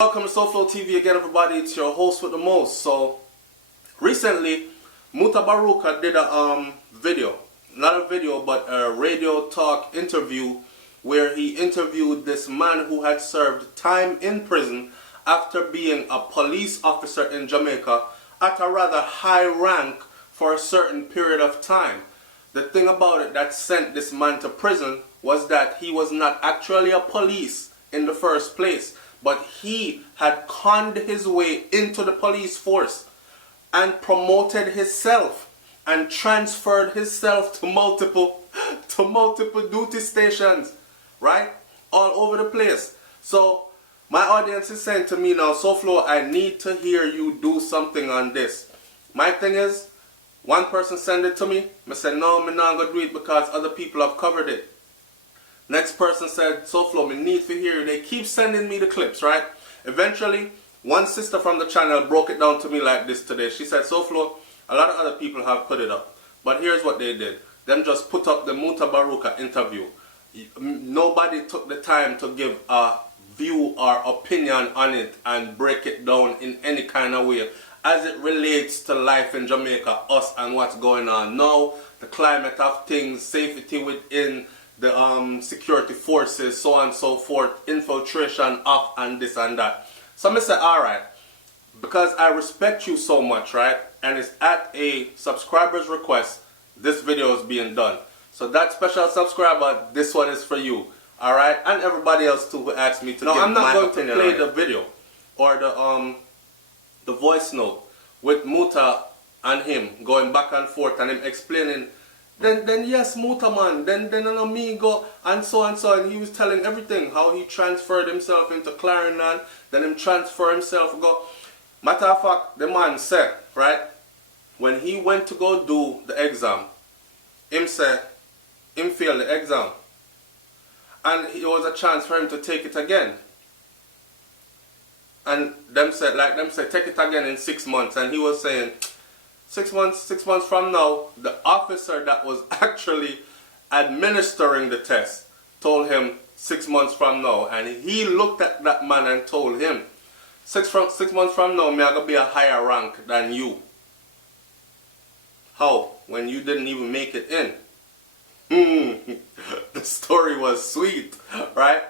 Welcome to SouFLoTV again, everybody. It's your host with the most. So recently Muta Baruka did a video, not a video but a radio talk interview where he interviewed this man who had served time in prison after being a police officer in Jamaica at a rather high rank for a certain period of time. The thing about it that sent this man to prison was that he was not actually a police in the first place, but he had conned his way into the police force and promoted himself and transferred himself to multiple duty stations, right? All over the place. So my audience is saying to me now, SouFlo, I need to hear you do something on this. My thing is, one person sent it to me. I said, no, I'm not going to do it because other people have covered it. Next person said, SouFlo, me need to hear you. They keep sending me the clips, right? Eventually, one sister from the channel broke it down to me like this today. She said, SouFlo, a lot of other people have put it up, but here's what they did. Them just put up the Muta Baruka interview. Nobody took the time to give a view or opinion on it and break it down in any kind of way as it relates to life in Jamaica, us and what's going on now, the climate of things, safety within the security forces, so on and so forth, infiltration of and this and that. So I said, alright, because I respect you so much, right, and it's at a subscriber's request, this video is being done. So that special subscriber, this one is for you, alright, and everybody else too who asked me to give I'm not going to play the video or the voice note with Muta and him going back and forth and him explaining then yes, Muta man, then me go and so, and he was telling everything, how he transferred himself into Clarendon, then him transfer himself go. Matter of fact, the man said, right, when he went to go do the exam, him said, him failed the exam. And it was a chance for him to take it again. And them said, take it again in 6 months, and he was saying, 6 months from now, the officer that was actually administering the test told him 6 months from now, and he looked at that man and told him, 6 months from now, me I gonna be a higher rank than you. How? When you didn't even make it in. The story was sweet, right?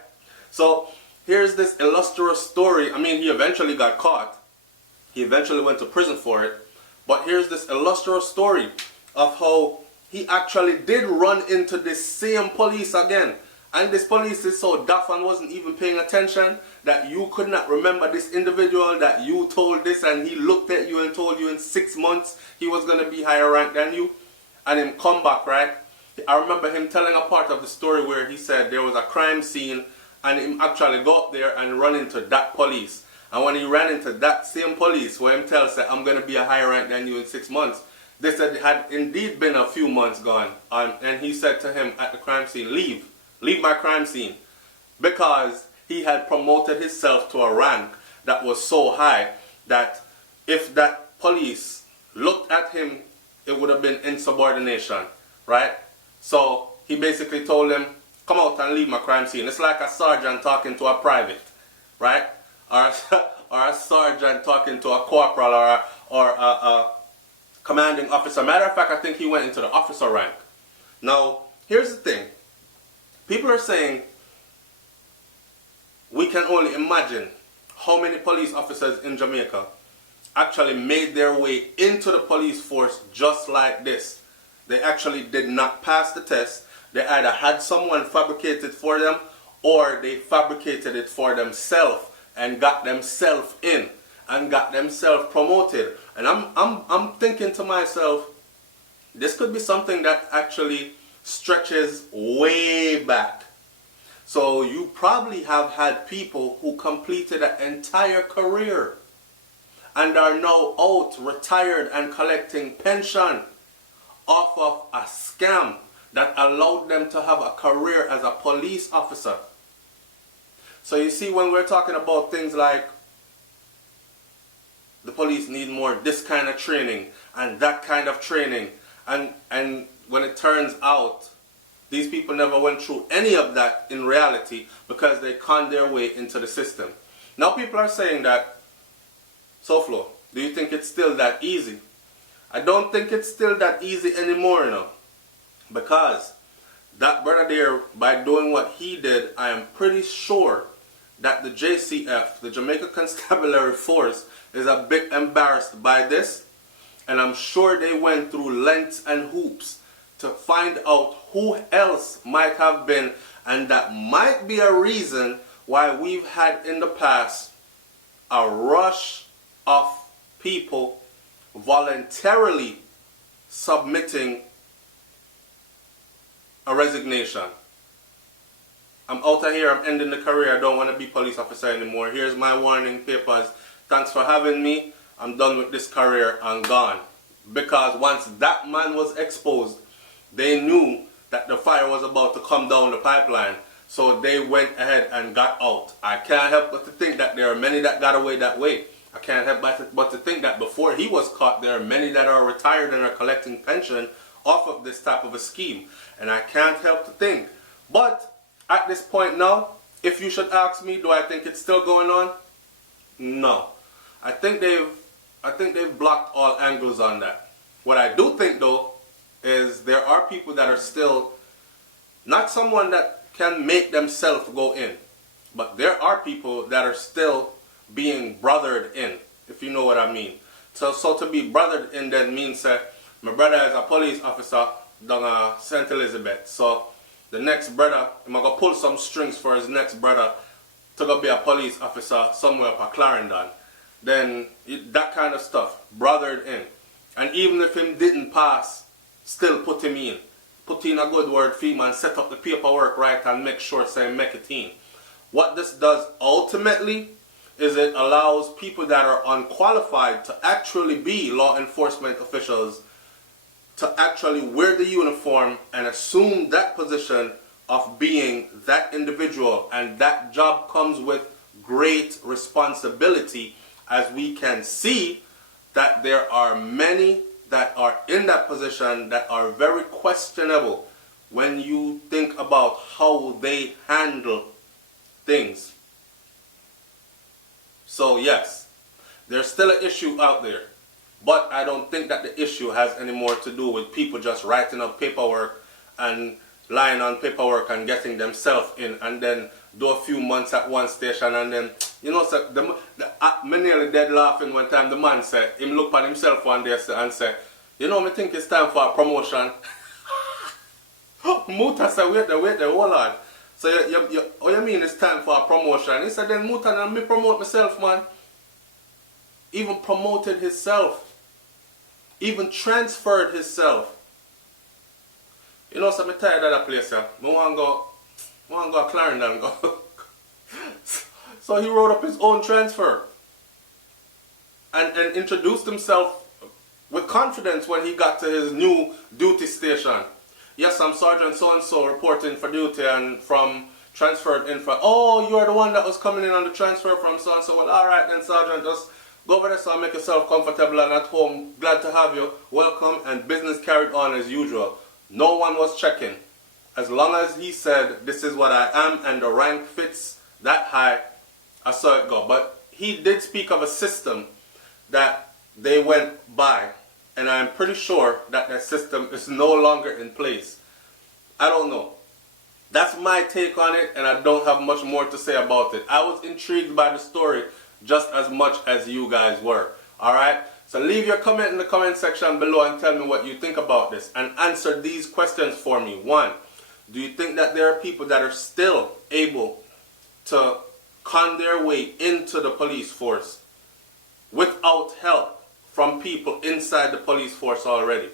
So here's this illustrious story. I mean, he eventually got caught. He eventually went to prison for it. But here's this illustrious story of how he actually did run into this same police again. And this police is so daft and wasn't even paying attention that you could not remember this individual that you told this, and he looked at you and told you in 6 months he was going to be higher ranked than you. And him come back, right? I remember him telling a part of the story where he said there was a crime scene and him actually go up there and run into that police. And when he ran into that same police where him tells said, I'm going to be a higher rank than you in 6 months, they said it had indeed been a few months gone. And he said to him at the crime scene, leave my crime scene. Because he had promoted himself to a rank that was so high that if that police looked at him, it would have been insubordination, right? So he basically told him, come out and leave my crime scene. It's like a sergeant talking to a private, right? Or a sergeant talking to a corporal or a commanding officer. Matter of fact, I think he went into the officer rank. Now, here's the thing. People are saying we can only imagine how many police officers in Jamaica actually made their way into the police force just like this. They actually did not pass the test. They either had someone fabricate it for them or they fabricated it for themselves and got themselves in and got themselves promoted. And I'm thinking to myself, this could be something that actually stretches way back. So you probably have had people who completed an entire career and are now out, retired and collecting pension off of a scam that allowed them to have a career as a police officer. So you see, when we're talking about things like the police need more this kind of training and that kind of training, and when it turns out these people never went through any of that in reality because they conned their way into the system. Now people are saying that, SouFlo, do you think it's still that easy? I don't think it's still that easy anymore, you know. Because that brother there, by doing what he did, I am pretty sure that the JCF, the Jamaica Constabulary Force, is a bit embarrassed by this. And I'm sure they went through lengths and hoops to find out who else might have been. And that might be a reason why we've had in the past a rush of people voluntarily submitting a resignation. I'm out of here, I'm ending the career, I don't want to be police officer anymore. Here's my warning papers. Thanks for having me. I'm done with this career, I'm gone. Because once that man was exposed, they knew that the fire was about to come down the pipeline. So they went ahead and got out. I can't help but to think that there are many that got away that way. I can't help but to think that before he was caught, there are many that are retired and are collecting pension off of this type of a scheme. And I can't help to think. But at this point now, if you should ask me, do I think it's still going on? No. I think they've blocked all angles on that. What I do think though is there are people that are still not someone that can make themselves go in, but there are people that are still being brothered in, if you know what I mean. So to be brothered in then means that my brother is a police officer down St. Elizabeth. So the next brother, I'm going to pull some strings for his next brother to go be a police officer somewhere up at Clarendon. Then that kind of stuff, brothered in. And even if him didn't pass, still put him in. Put in a good word for him and set up the paperwork right and make sure say make it in. What this does ultimately is it allows people that are unqualified to actually be law enforcement officials to actually wear the uniform and assume that position of being that individual. And that job comes with great responsibility, as we can see that there are many that are in that position that are very questionable when you think about how they handle things. So yes, there's still an issue out there, but I don't think that the issue has any more to do with people just writing up paperwork and lying on paperwork and getting themselves in and then do a few months at one station and then, you know, so me nearly dead laughing one time the man said, him look at himself one day and say, you know, me think it's time for a promotion. Muta said, wait there, hold on. So what you mean it's time for a promotion? He said, then Muta, let me promote myself, man. Even promoted himself. Even transferred himself. You know, so I'm tired of that place, yeah. I want to go to Clarendon. Go. So he wrote up his own transfer. And introduced himself with confidence when he got to his new duty station. Yes, I'm Sergeant so-and-so reporting for duty and from transferred in for, oh, you're the one that was coming in on the transfer from so-and-so. Well, alright then, Sergeant, just go over there so make yourself comfortable and at home. Glad to have you. Welcome, and business carried on as usual. No one was checking. As long as he said, this is what I am and the rank fits that high, I saw it go. But he did speak of a system that they went by. And I'm pretty sure that that system is no longer in place. I don't know. That's my take on it, and I don't have much more to say about it. I was intrigued by the story just as much as you guys were. Alright? So leave your comment in the comment section below and tell me what you think about this. And answer these questions for me. 1. Do you think that there are people that are still able to con their way into the police force without help from people inside the police force already?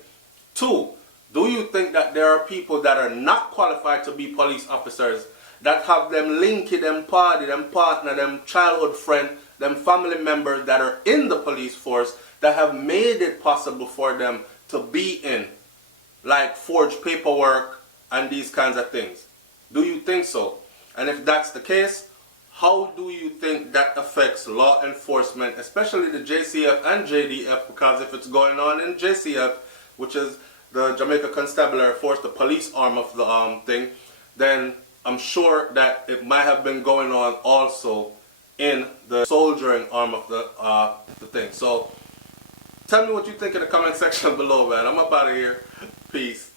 2, do you think that there are people that are not qualified to be police officers that have them linky, them party, them partner, them childhood friend, them family members that are in the police force that have made it possible for them to be in, like forged paperwork and these kinds of things? Do you think so? And if that's the case, how do you think that affects law enforcement, especially the JCF and JDF? Because if it's going on in JCF, which is the Jamaica Constabulary Force, the police arm of the thing, then I'm sure that it might have been going on also in the soldiering arm of the thing. So tell me what you think in the comment section below, man. I'm up out of here. Peace.